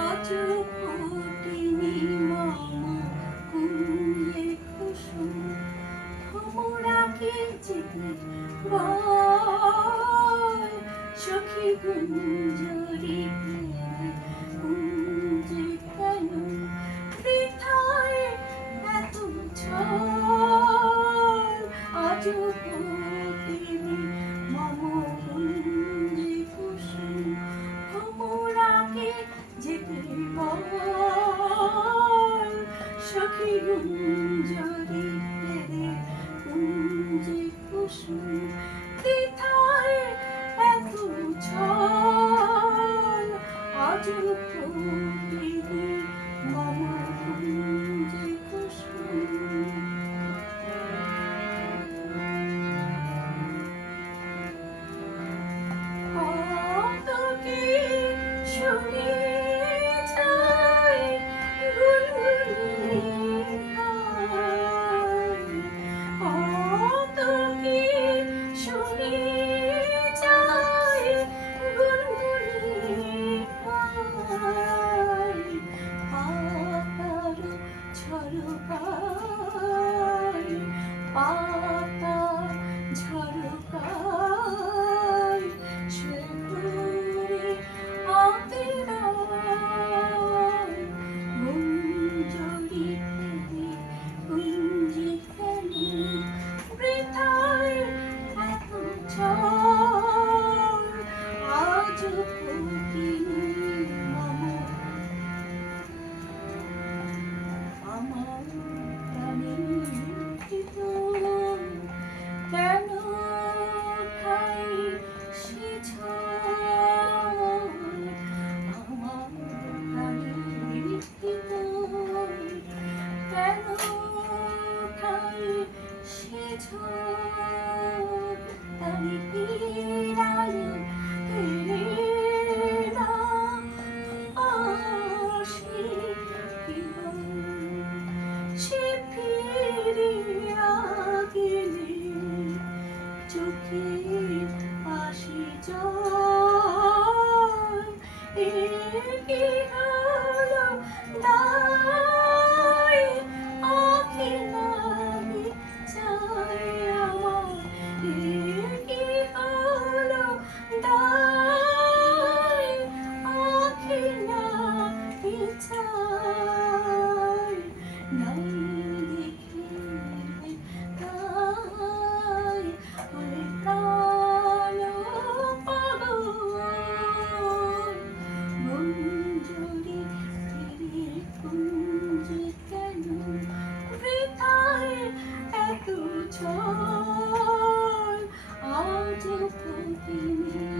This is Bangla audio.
আজও ফোটেনি মম কুঞ্জে কুসুম ভ্রমরাকে যেতে বল সখী গুঞ্জরি কুঞ্জে কেন বৃথায় এত ছল আজও ফোটেনি মম কুঞ্জে কুসুম ভ্রমরাকে যেতে বল সখী গুঞ্জরি কুঞ্জে কুসুম বৃথায় এত ছল আজও ফোটেনি মম কুঞ্জে কুসুম কত কি শুনে যায় গুনগুনিয়ে গায় কত কি শুনে যায় গুনগুনিয়ে গায় পাতার ঝরকায় পাতা ঝরকায় সে ঘুরে আতেরায় গুঞ্জরি কুঞ্জে কেন বৃথায় এত ছল আজও ফোটেনি মম আমার প্রাণের ভিতর কেন ঠাই সে ছল আমার প্রাণের ভিতর কেন ঠাই সে ছল তারি পীড়ায় তেরে না আসে কেবল সে ফিরিয়া গেলে চোখে আসি জল এ কি হলো দায় আঁখি নামি চাই আমার এ কি হলো দায় আঁখি নামি চাই নাই দেখে তাই ওরে প্রাণ পাগল গুঞ্জরি কুঞ্জে কেন বৃথায় এত ছল আজও ফোটেনি